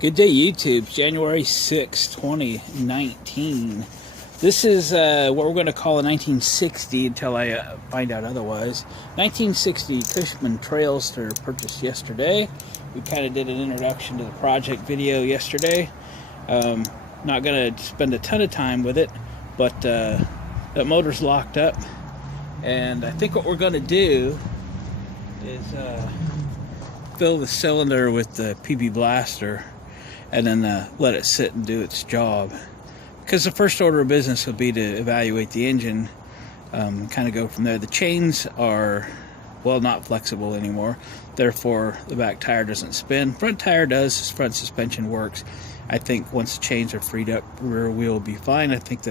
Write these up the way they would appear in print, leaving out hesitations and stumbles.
Good day, YouTube. January 6, 2019. This is what we're going to call a 1960 until I find out otherwise. 1960 Cushman Trailster purchased yesterday. We kind of did an introduction to the project video yesterday. Not going to spend a ton of time with it, but that motor's locked up. And I think what we're going to do is fill the cylinder with the PB blaster and then let it sit and do its job. Because the first order of business will be to evaluate the engine, kind of go from there. The chains are, well, not flexible anymore. Therefore, the back tire doesn't spin. Front tire does. Front suspension works. I think once the chains are freed up, rear wheel will be fine. I think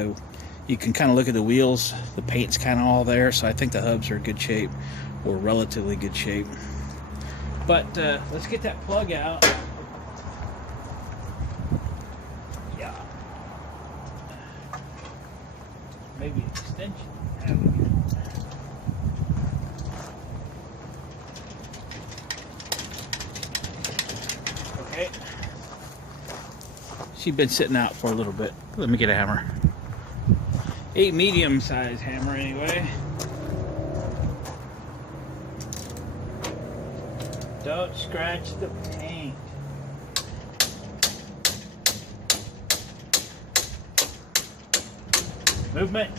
you can kind of look at the wheels. The paint's kind of all there, so I think the hubs are in good shape, or relatively good shape. But let's get that plug out. Yeah. Maybe extension. Okay. She's been sitting out for a little bit. Let me get a hammer. A medium-sized hammer, anyway. Don't scratch the paint. Movement.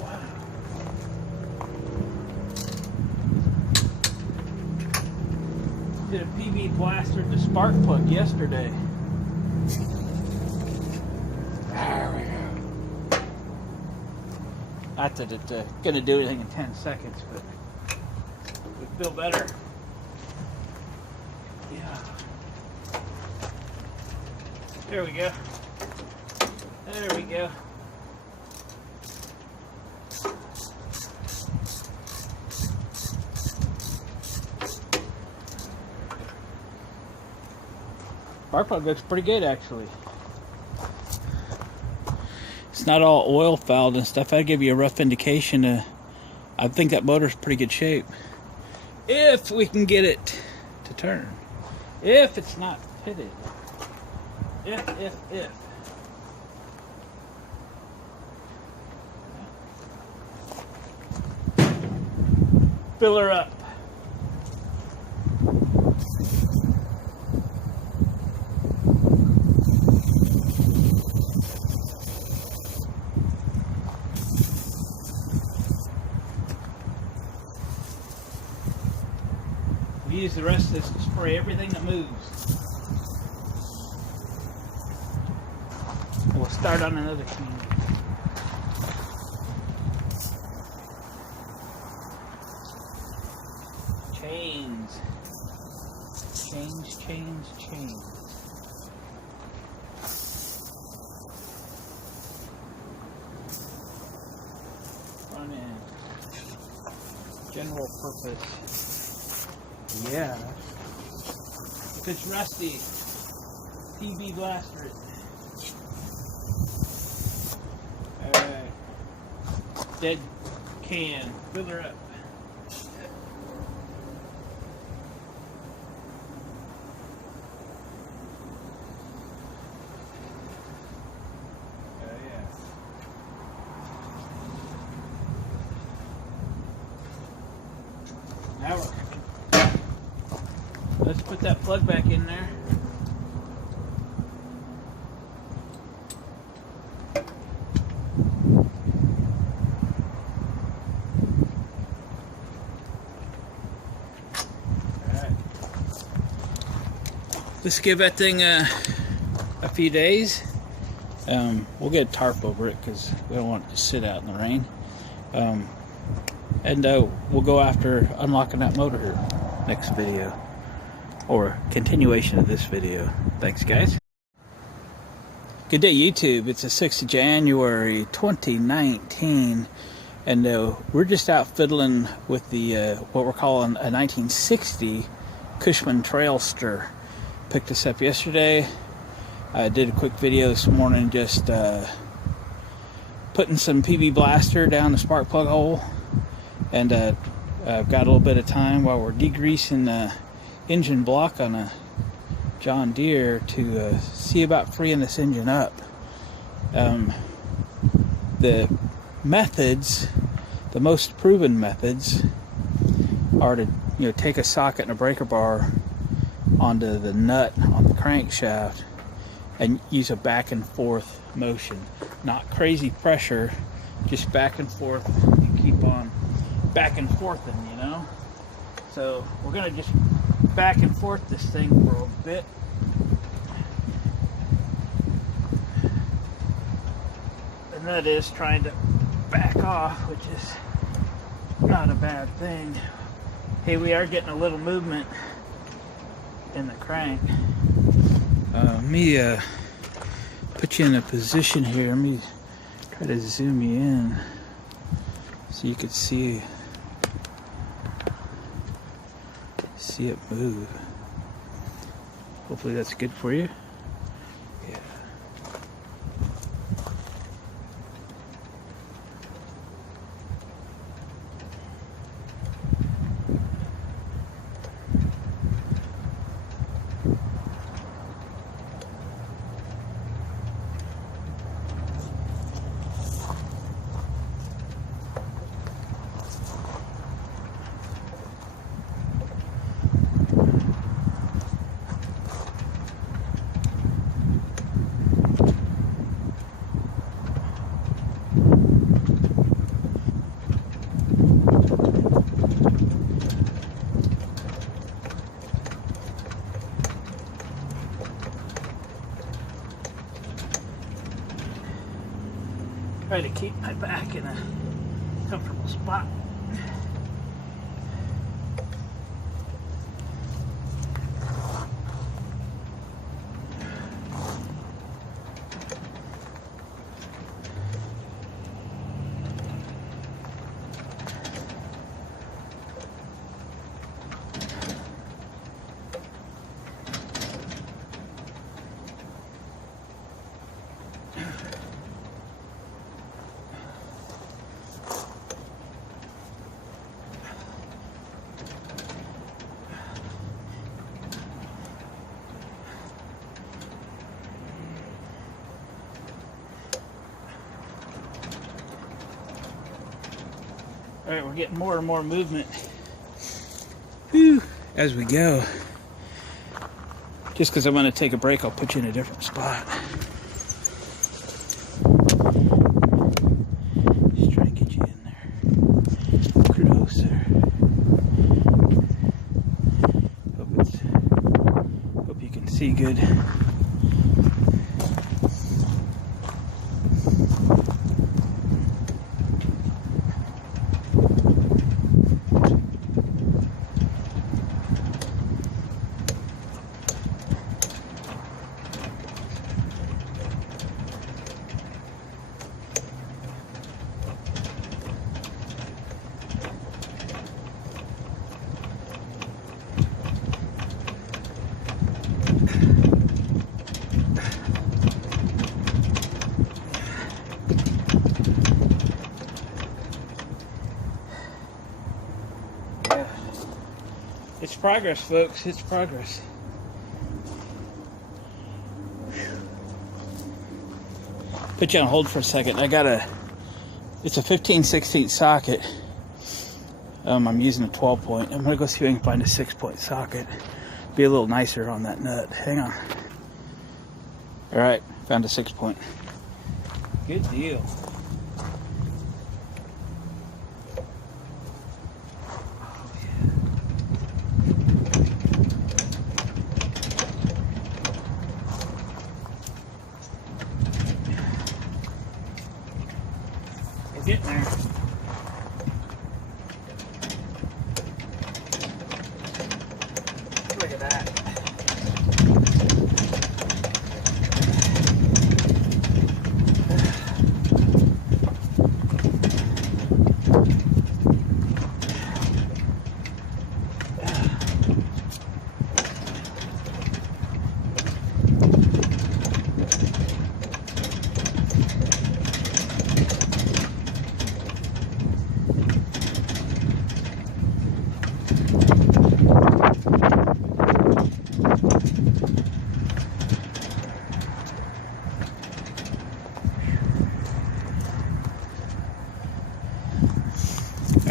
Wow. Did a PB blaster to spark plug yesterday. Not that it's going to do anything in 10 seconds, but we feel better. Yeah. There we go. There we go. Spark plug looks pretty good, actually. It's not all oil fouled and stuff. I'll give you a rough indication. I think that motor's pretty good shape. If we can get it to turn. If it's not pitted. If. Fill her up. We use the rest of this to spray everything that moves. We'll start on another can. Chains. Chains. Front end. General purpose. Yeah. If it's rusty, PB blaster it. Alright. Dead can. Fill her up. Oh yeah. Now we're cooking. Let's put that plug back in there. Alright. Let's give that thing a few days. We'll get a tarp over it because we don't want it to sit out in the rain. And we'll go after unlocking that motor here next video. Or continuation of this video. Thanks, guys. Good day, YouTube. It's the 6th of January 2019, and we're just out fiddling with the what we're calling a 1960 Cushman Trailster. Picked this up yesterday. I did a quick video this morning just putting some PB Blaster down the spark plug hole, and I've got a little bit of time while we're degreasing the engine block on a John Deere to see about freeing this engine up. The methods, the most proven methods, are to take a socket and a breaker bar onto the nut on the crankshaft and use a back and forth motion. Not crazy pressure, just back and forth. You keep on back and forthing, So we're gonna just back and forth this thing for a bit. And that is trying to back off, which is not a bad thing. Hey, we are getting a little movement in the crank. Let me put you in a position here. Let me try to zoom you in so you could see it move. Hopefully that's good for you. Yeah. Try to keep my back in a comfortable spot. All right, we're getting more and more movement as we go. Just because I'm going to take a break, I'll put you in a different spot. Just try to get you in there. Closer. Hope you can see good. It's progress, folks. It's progress. Put you on hold for a second. It's a 15/16 socket. I'm using a 12 point. I'm gonna go see if I can find a 6-point socket. Be a little nicer on that nut. Hang on. All right, found a 6-point. Good deal. Getting there. Look at that.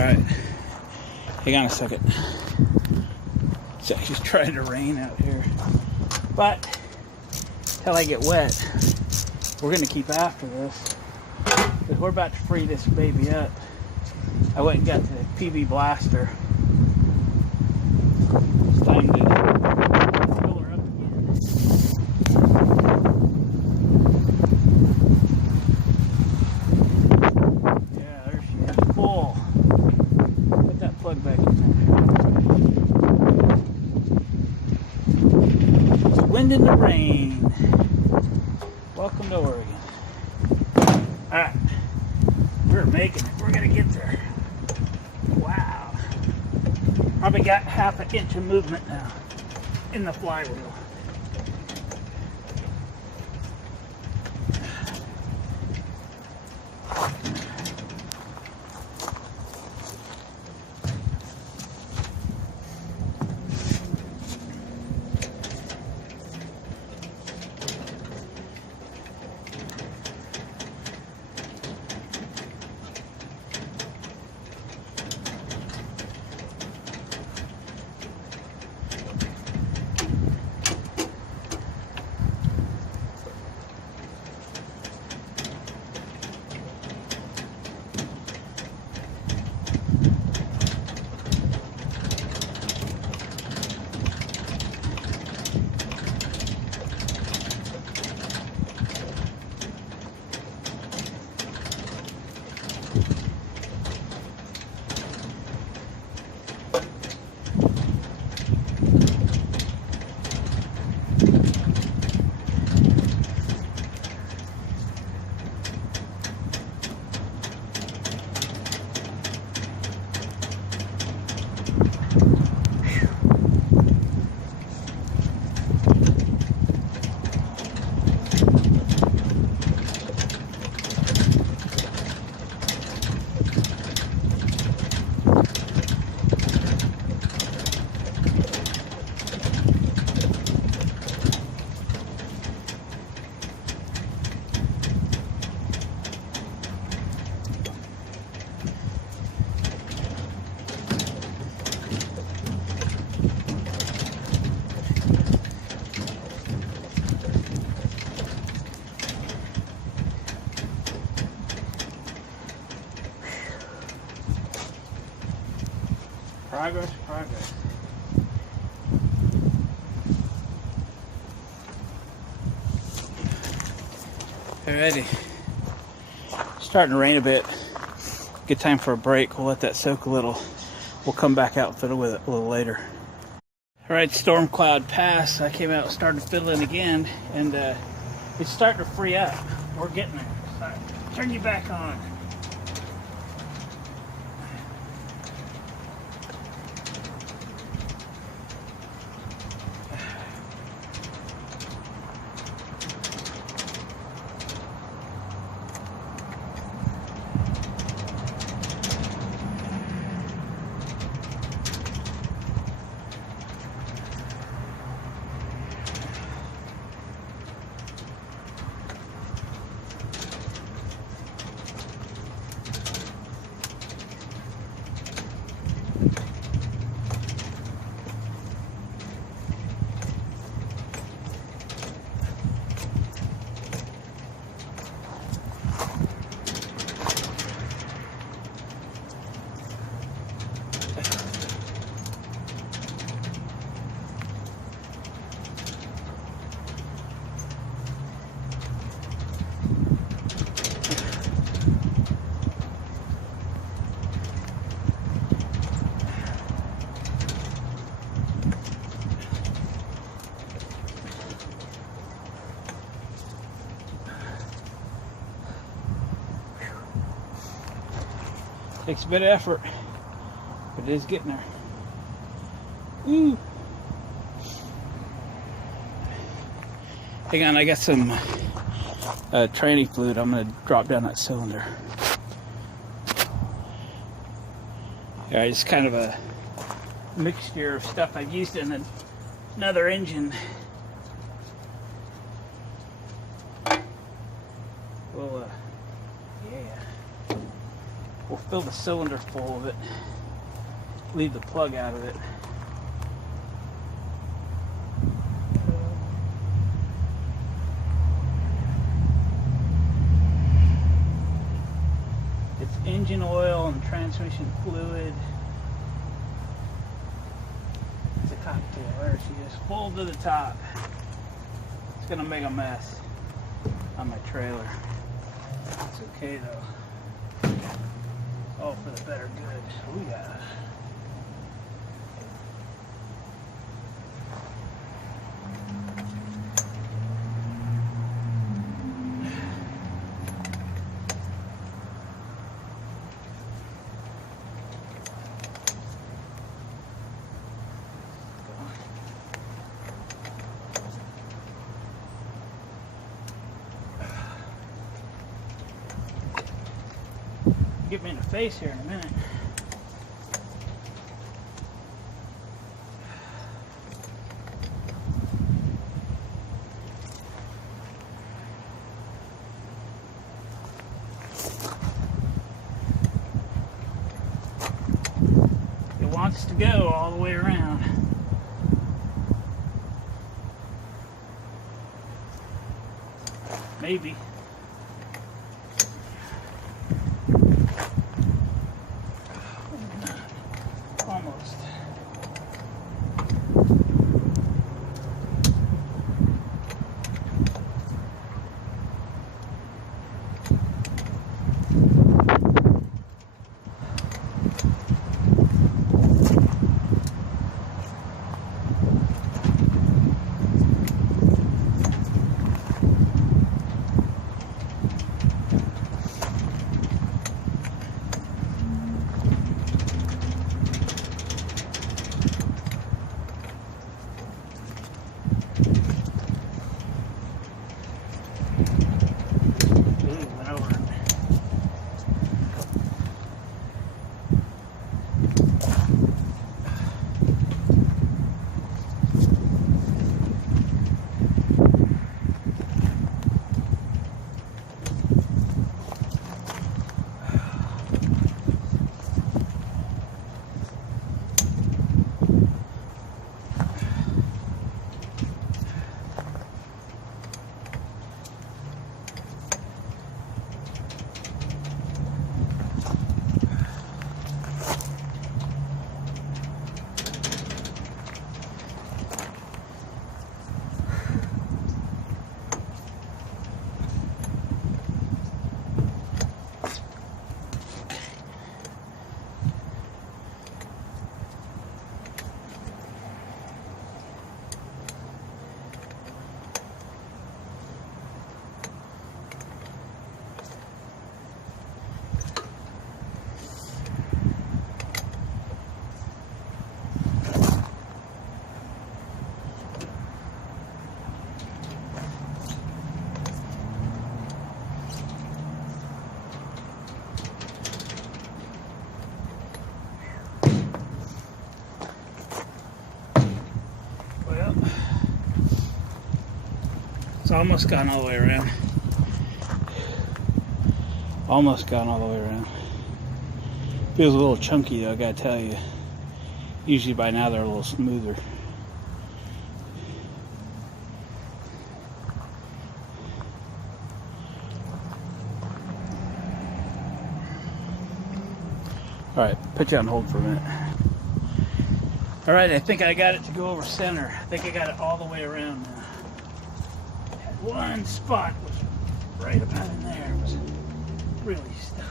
Alright. Hang on a second. It's actually trying to rain out here. But, until I get wet, we're going to keep after this. Because we're about to free this baby up. I went and got the PB blaster. It's time to fill her up again. Yeah, there she is. Full. Put that plug back in there. It's wind in the rain. Welcome to Oregon. Alright. We're making it. We're going to get there. Wow. Probably got half an inch of movement now in the flywheel. Progress, progress. Alrighty. Starting to rain a bit. Good time for a break. We'll let that soak a little. We'll come back out and fiddle with it a little later. Alright, storm cloud passed. I came out and started fiddling again, and it's starting to free up. We're getting there. Right, turn you back on. Takes a bit of effort, but it is getting there. Ooh. Hang on, I got some tranny fluid. I'm going to drop down that cylinder. Yeah, it's kind of a mixture of stuff I've used in another engine. Well, yeah. We'll fill the cylinder full of it, leave the plug out of it. It's engine oil and transmission fluid. It's a cocktail. There she is, full to the top. It's gonna make a mess on my trailer. It's okay though. All for the better good. Oh yeah. Get me in the face here in a minute. It wants to go all the way around. Maybe. Almost. It's almost gone all the way around. Almost gone all the way around. Feels a little chunky though, I gotta tell you. Usually by now they're a little smoother. Alright, put you on hold for a minute. Alright, I think I got it to go over center. I think I got it all the way around now. Had one spot was right about in there. It was really stuck.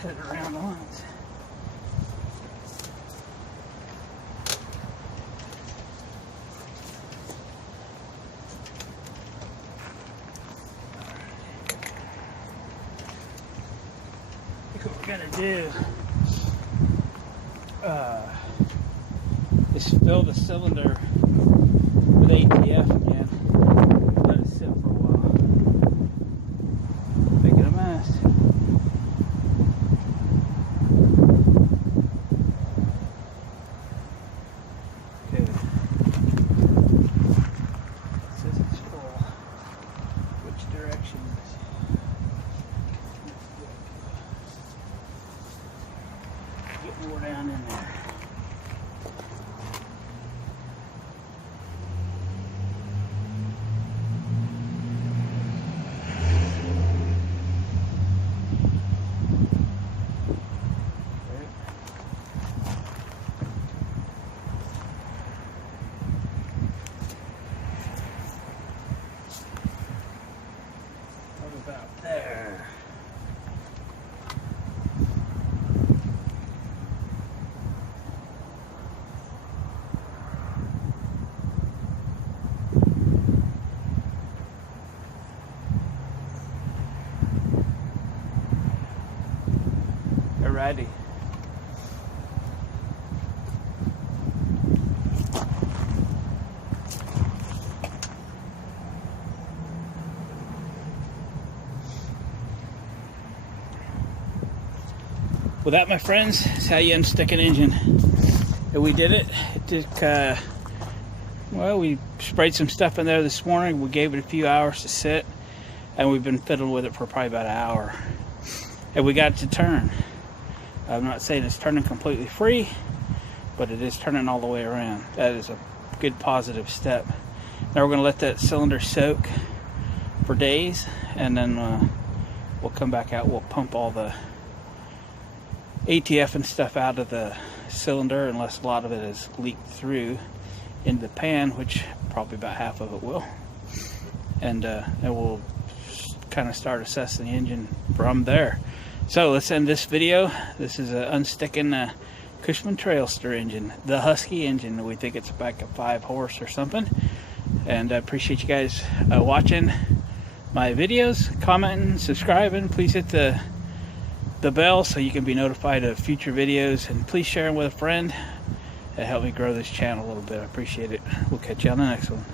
head around once. I think what we're gonna do is fill the cylinder with ATF again. Let it sit for a while. Making a mess. Okay. It says it's full. Which direction is it? Get more down in there. About there. Alrighty. Well, that, my friends, is how you unstick an engine. And we did it. It took, well, we sprayed some stuff in there this morning. We gave it a few hours to sit, and we've been fiddling with it for probably about an hour. And we got it to turn. I'm not saying it's turning completely free, but it is turning all the way around. That is a good positive step. Now we're going to let that cylinder soak for days, and then we'll come back out. We'll pump all the ATF and stuff out of the cylinder, unless a lot of it has leaked through into the pan, which probably about half of it will. And we'll kind of start assessing the engine from there. So let's end this video. This is an unsticking Cushman Trailster engine, the Husky engine. We think it's back at 5 horse or something. And I appreciate you guys watching my videos, commenting, subscribing. Please hit the bell so you can be notified of future videos, and please share them with a friend. That helped me grow this channel a little bit. I appreciate it. We'll catch you on the next one.